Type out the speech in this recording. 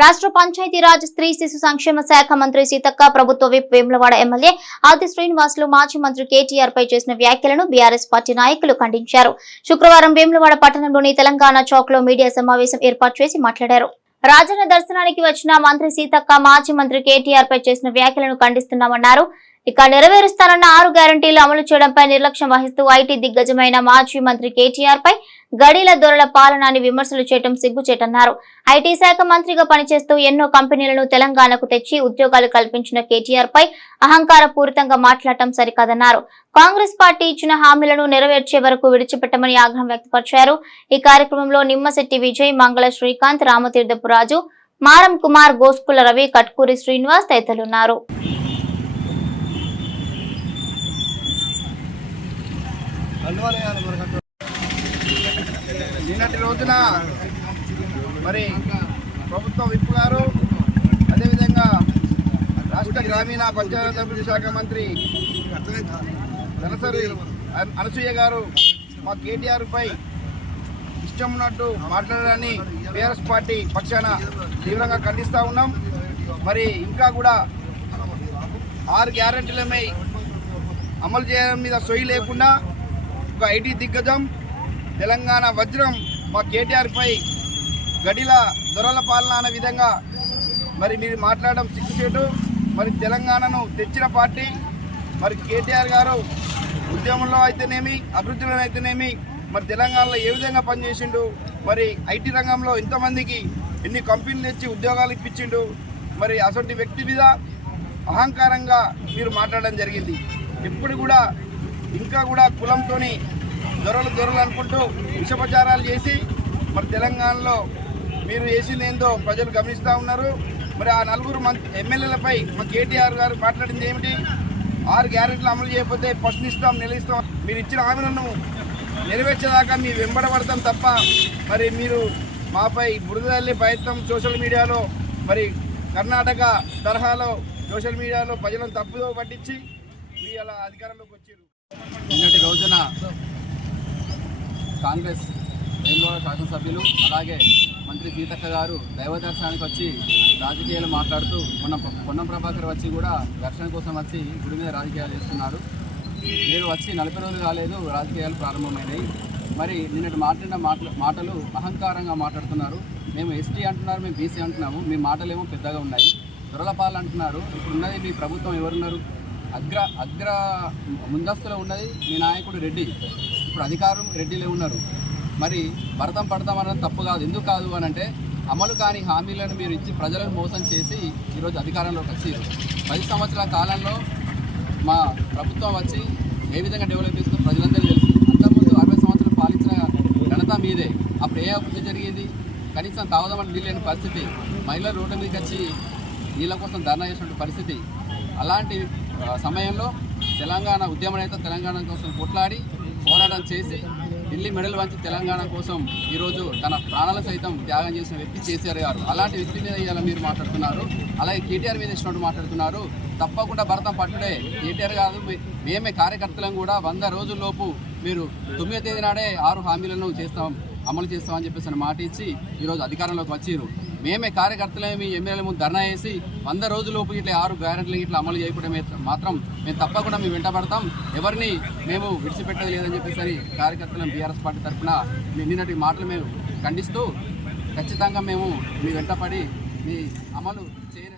రాష్ట్ర పంచాయతీరాజ్ స్త్రీ శిశు సంక్షేమ శాఖ మంత్రి సీతక్క ప్రభుత్వ విప్ వేములవాడ ఎమ్మెల్యే ఆది శ్రీనివాసులు మాజీ మంత్రి కేటీఆర్ పై చేసిన వ్యాఖ్యలను బీఆర్ఎస్ పార్టీ నాయకులు ఖండించారు. శుక్రవారం వేములవాడ పట్టణంలోని తెలంగాణ చౌక్లో మీడియా సమావేశం ఏర్పాటు చేసి మాట్లాడారు. రాజన్న దర్శనానికి వచ్చిన మంత్రి సీతక్క మాజీ మంత్రి కేటీఆర్ పై చేసిన వ్యాఖ్యలను ఖండిస్తున్నామన్నారు. ఇక నెరవేరుస్తానన్న ఆరు గ్యారంటీలు అమలు చేయడంపై నిర్లక్ష్యం వహిస్తూ ఐటీ దిగ్గజమైన మాజీ మంత్రి కేటీఆర్ పై గడీల దొరల పాలనాన్ని విమర్శలు చేయడం సిగ్గుచేటన్నారు. ఐటీ శాఖ మంత్రిగా పనిచేస్తూ ఎన్నో కంపెనీలను తెలంగాణకు తెచ్చి ఉద్యోగాలు కల్పించిన కేటీఆర్ పై అహంకార పూరితంగా మాట్లాడటం సరికాదన్నారు. కాంగ్రెస్ పార్టీ ఇచ్చిన హామీలను నెరవేర్చే వరకు విడిచిపెట్టమని ఆగ్రహం వ్యక్తపరిచారు. ఈ కార్యక్రమంలో నిమ్మశెట్టి విజయ్ మంగళ శ్రీకాంత్ రామతీర్థపు రాజు మారం కుమార్ గోస్కుల రవి కట్కూరి శ్రీనివాస్ తదితరులున్నారు. నిన్నటి రోజున మరి ప్రభుత్వ విప్ గారు అదేవిధంగా రాష్ట్ర గ్రామీణ పంచాయతీ శాఖ మంత్రి దనసరి అనసూయ గారు మా కేటీఆర్ పై ఇష్టం ఉన్నట్టు మాట్లాడాలని బీఆర్ఎస్ పార్టీ పక్షాన తీవ్రంగా ఖండిస్తూ ఉన్నాం. మరి ఇంకా కూడా ఆరు గ్యారంటీలమై అమలు చేయడం మీద సొయ్యి లేకుండా ఒక ఐటీ దిగ్గజం తెలంగాణ వజ్రం మా కేటీఆర్పై గడిల దొరల పాలన అనే విధంగా మరి మీరు మాట్లాడడం సిగ్గుచేటు. మరి తెలంగాణను తెచ్చిన పార్టీ మరి కేటీఆర్ గారు ఉద్యమంలో అయితేనేమి అభివృద్ధిలో అయితేనేమి మరి తెలంగాణలో ఏ విధంగా పనిచేసిండు మరి ఐటీ రంగంలో ఇంతమందికి ఎన్ని కంపెనీలు తెచ్చి ఉద్యోగాలు ఇప్పించిండు మరి అటువంటి వ్యక్తి మీద అహంకారంగా మీరు మాట్లాడడం జరిగింది. ఎప్పుడు కూడా ఇంకా కూడా కులంతోని దొరలు దొరలు అనుకుంటూ విషపచారాలు చేసి మరి తెలంగాణలో మీరు చేసింది ఏందో ప్రజలు గమనిస్తూ ఉన్నారు. మరి ఆ నలుగురు మంత్రి ఎమ్మెల్యేలపై మా కేటీఆర్ గారు మాట్లాడింది ఏమిటి? ఆరు గ్యారెంట్లు అమలు చేయకపోతే ప్రశ్నిస్తాం నిలిస్తాం మీరు ఇచ్చిన హామీలను నెరవేర్చేదాకా మీ వెంబడబడతాం తప్ప మరి మీరు మాపై బురదల్లి ప్రయత్నం సోషల్ మీడియాలో మరి కర్ణాటక తరహాలో సోషల్ మీడియాలో ప్రజలను తప్పుదో పట్టించి మీ అలా అధికారంలోకి వచ్చారు. నిన్నటి రోజున కాంగ్రెస్ వేములవాడ శాసనసభ్యులు అలాగే మంత్రి సీతక్క గారు దైవ దర్శనానికి వచ్చి రాజకీయాలు మాట్లాడుతూ మొన్న పొన్నం ప్రభాకర్ వచ్చి కూడా దర్శనం కోసం వచ్చి గుడి మీద రాజకీయాలు చేస్తున్నారు. మీరు వచ్చి నలభై రోజులు కాలేదు రాజకీయాలు ప్రారంభమైనాయి. మరి నిన్నటి మాట్లాడిన మాటలు మాటలు అహంకారంగా మాట్లాడుతున్నారు. మేము ఎస్టీ అంటున్నారు మేము బీసీ అంటున్నాము మీ మాటలేమో పెద్దగా ఉన్నాయి. దొరలపాలు అంటున్నారు ఇప్పుడు ఉన్నది మీ ప్రభుత్వం ఎవరున్నారు? అగ్ర అగ్ర ముందస్తులో ఉన్నది మీ నాయకుడు రెడ్డి. ఇప్పుడు అధికారం రెడ్డిలే ఉన్నారు. మరి భరతం పడతాం అన్నది తప్పు కాదు. ఎందుకు కాదు అని అంటే అమలు కాని హామీలను మీరు ఇచ్చి ప్రజలను మోసం చేసి ఈరోజు అధికారంలోకి వచ్చారు పది సంవత్సరాల కాలంలో మా ప్రభుత్వం వచ్చి ఏ విధంగా డెవలప్ చేస్తుందో ప్రజలందరూ తెలుసు. అంతకుముందు అరవై సంవత్సరాలు పాలించిన ఘనత మీదే. అప్పుడు ఏ అభివృద్ధి జరిగింది? కనీసం తాగుదామని నీళ్ళు లేని పరిస్థితి. మహిళలు రోడ్డు మీదకి వచ్చి నీళ్ళ కోసం ధర్నా చేసినటువంటి పరిస్థితి. అలాంటి సమయంలో తెలంగాణ ఉద్యమం అయితే తెలంగాణ కోసం కొట్లాడి పోరాటం చేసి ఢిల్లీ మెడల్ వంచి తెలంగాణ కోసం ఈరోజు తన ప్రాణాల సైతం త్యాగం చేసిన వ్యక్తి కేసీఆర్ గారు. అలాంటి వ్యక్తి మీద ఇవాళ మీరు మాట్లాడుతున్నారు. అలాగే కేటీఆర్ మీద ఇచ్చినట్టు మాట్లాడుతున్నారు. తప్పకుండా భరతం పట్టుడే కేటీఆర్ కాదు మేమే కార్యకర్తలను కూడా. వంద రోజుల్లోపు మీరు తొమ్మిదో తేదీ నాడే ఆరు హామీలను చేస్తాం. అమలు చేస్తామని చెప్పేసి అని మాట ఇచ్చి ఈరోజు అధికారంలోకి వచ్చిర్రు. మేమే కార్యకర్తలేమి ఎమ్మెల్యేల ముందు ధర్నా వేసి వంద రోజుల్లోపు ఇట్లా ఆరు గ్యారెంటీలు ఇట్లా అమలు చేయకుండా మాత్రం మేము తప్పకుండా మేము వెంటబడతాం. ఎవరిని మేము విడిచిపెట్టేది లేదని చెప్పేసి అని కార్యకర్తలను బీఆర్ఎస్ పార్టీ తరఫున నిన్నటి మాటలు మేము ఖండిస్తూ ఖచ్చితంగా మేము మీ వెంటపడి మీ అమలు చేయ